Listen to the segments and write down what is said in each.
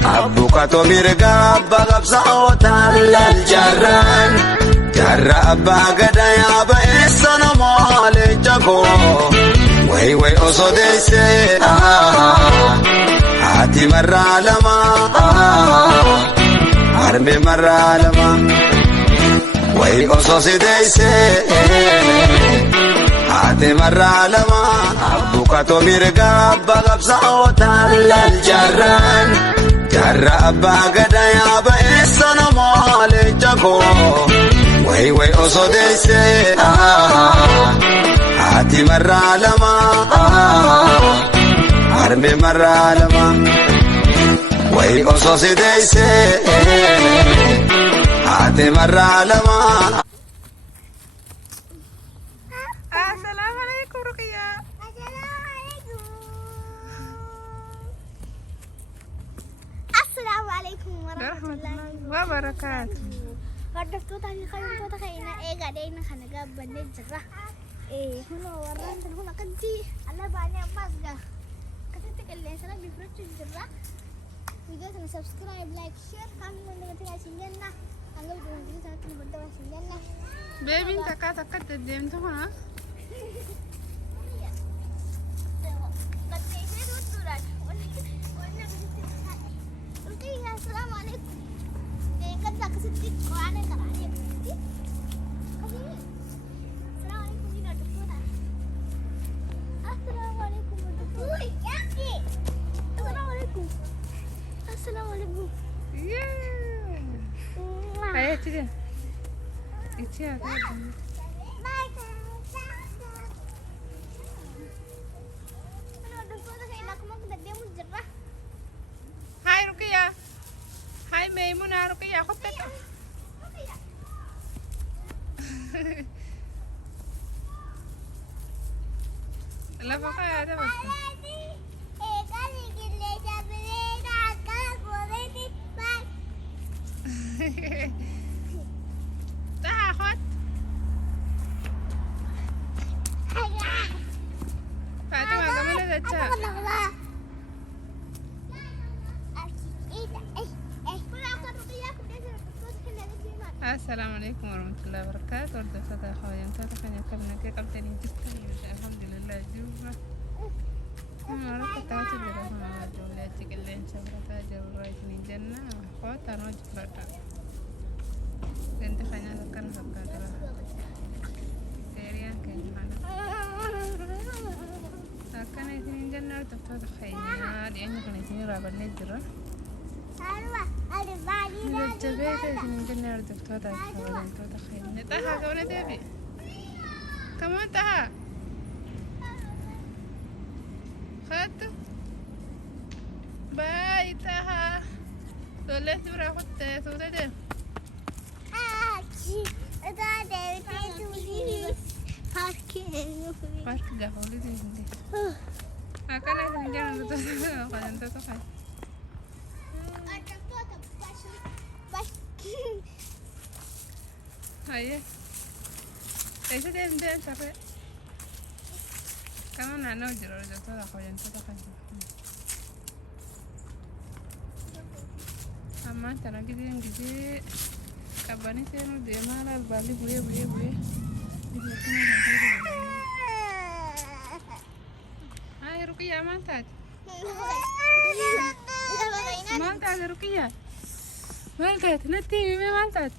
Abukato mirga bagabsa otal aljaran jarra abba gada ya ba esana male jago way oso deise hati maralama arme maralama way oso deise hati maralama abukato mirga bagabsa otal aljaran jarra abba gada ya ba esana male jago way oso deise hati maralama arme maralama way oso deise hati maralama. Assalamualaikum Ruqya. Assalamualaikum warahmatullahi wabarakatuh. Hordoftoota fi kabajamtoota keenya eegaa dheerina kana gaabbannee jirra. Kunoo warraan kan kun akkatti alaabaalee ammaas gaa akkasitti qilleensa rabbii fudhachuun jirra. Viidiyoo kana subscribe, like, share hamma nagatti isin jenna. Hanga viidiyoo kana sanatti nu hordofaa isin jenna. Beebiin takkaa takkatti deemtu kana. Assalamualaikum. Kan tak kesedit Quran yang kerana ni. Assalamualaikum ni nak doktor. Assalamualaikum doktor. Yaki. Assalamualaikum. Assalamualaikum. Yeah. Ayo cici. Cici apa? Hai Ruqya. Hai Maimunah Ruqya khudtak. La faqa ada bas. Dah khud. Fatima kamu dah baca. Assalamualaikum warahmatullahi wabarakatuh. Orda sada khawayan tada khanya kabna ke kabtani jistan alhamdulillah juga. Mara kata dira ma dole tikillen sabrata jawra ni janna khata no jbrata. Ente khanya kan hakka dira. Terian ke mana. Akan ini janna tada khayna di anya kan ini rabarne dira. جبهت من الدكتور تخيل طه كمان تبي كمان طه خدته باي طه دولت برا خدت سوده ده بارك جاهولي دي akan ini jangan tuh kan Ayo, eso de saber. Kamu nano jero jatuh aku yang tuh kan. Amma tanah gede yang gede. Kapan sih nu dia malah balik gue. Ayo Ruqya mantap. Mantap Ruqya. Mantap, nanti mimi mantap.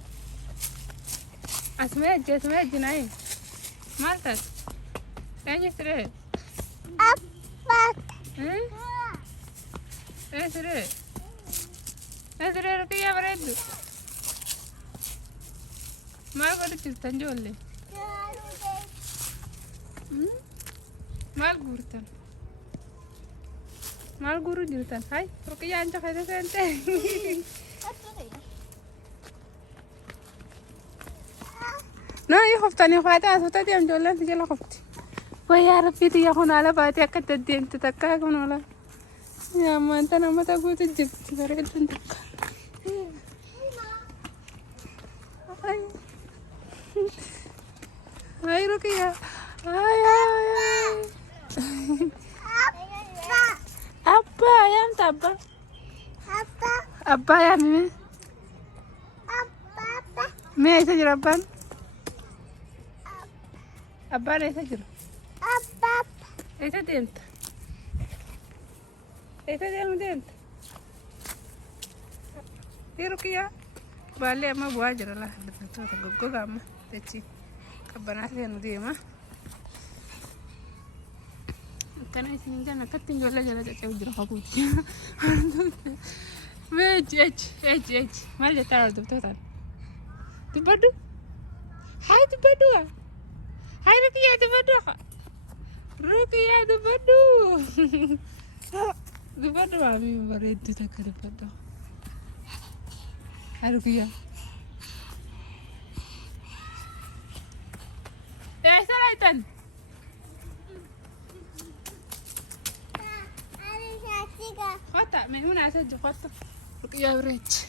اسمع جناي مالتك يعني سري سري Ruqya bareedu maal godhu jirtan ijoollee maal guuruu jirtan hay Ruqyaan cafete seente No, hijo, están en falta, eso está bien, yo le dije la copti. Voy a repetir ya con la parte que te diente te cae con la. Ya manta no me está gusto de ver el tanto. Ay, Ruqya. Ay. Apa? Ayam apa? Abbaa yaami Abba. mee eessa jira abbaan? Abbaan eessa jira? Abba. Eessa deemta? Eessa deemta? Ruqiyyaa baallee amma bu'aa jira lafa goggogaa amma jechi qabbanaa seenu deema. Kana isiniin kan akkatti ijoollee jala caccabee jira fakuuti. Echi maal jettaa hordoftoota? Dubbadhu? Haa dubbadhu? Haa Ruqiyyaa dubbadhu? Ruqiyyaa dubbadhu? Dubbadhu maamii bareedduu takka dubbadhu. Haa Ruqiyyaa. Eessa laaytan? Kota, mee huna asajju kota. Ruqiyyaa bireechi.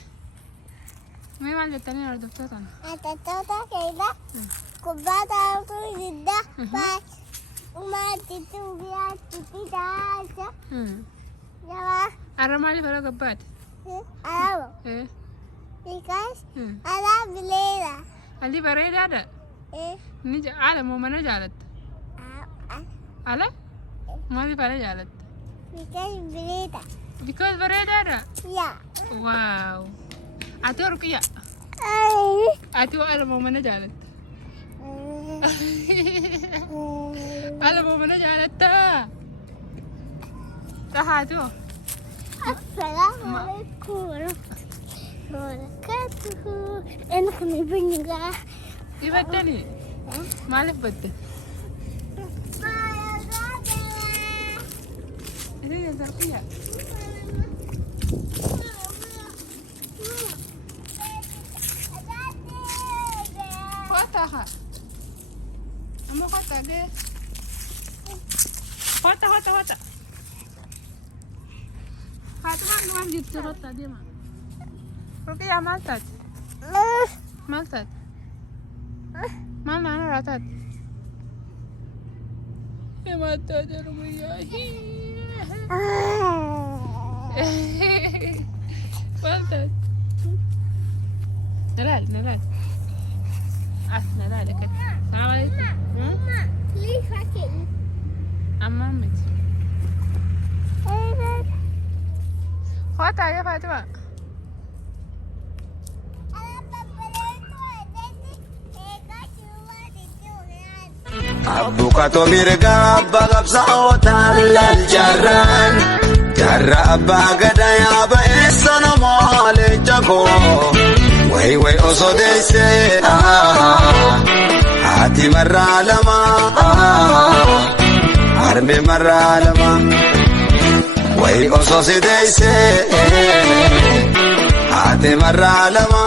Mee maal jettanii hordoftoota? Atattoota keessa kubbaa taa'utu jidda umaatitti ubiyaatitti taa'acha jabaa Arra maaliif ala gabbaate? alaabo because alaa bileedha. Alli bareedaadha? Ala moo mana jaalatta? Ala? Maaliif ala jaalatta? Because bileedha. Because bareedaadha? Yaa. Wow. Ati Ruqiyyaa? Ati ala moo mana jaalatta? Ala moo mana jaalatta? Tahaati hoo? Assalaamu alaikum wabarakatuhu. Enakni bunyigaa. Dibattanii? Maaliif batte? Ini Ruqiyyaa. Kota haa? Amma kota deh. Kota. Kota kan gitu kota dia mah. Ruqiyyaa maal taate? Maal taate? Maal naannoo irraa taate? Maal taate Ruqiyyaa? Maal taate? Nalaal. Nalaal akka. Salaam alaikum. Please fucking. Amma miti. Kota ya Fatima. Abbukato mirga abba qabsaa'ootaan lal jarraan jarra abbaa gadaa yaaba eessa namoo leenca koo way osoo deessee haati marraa lama harmee marraa lama way osoo si deessee haati marraa lama.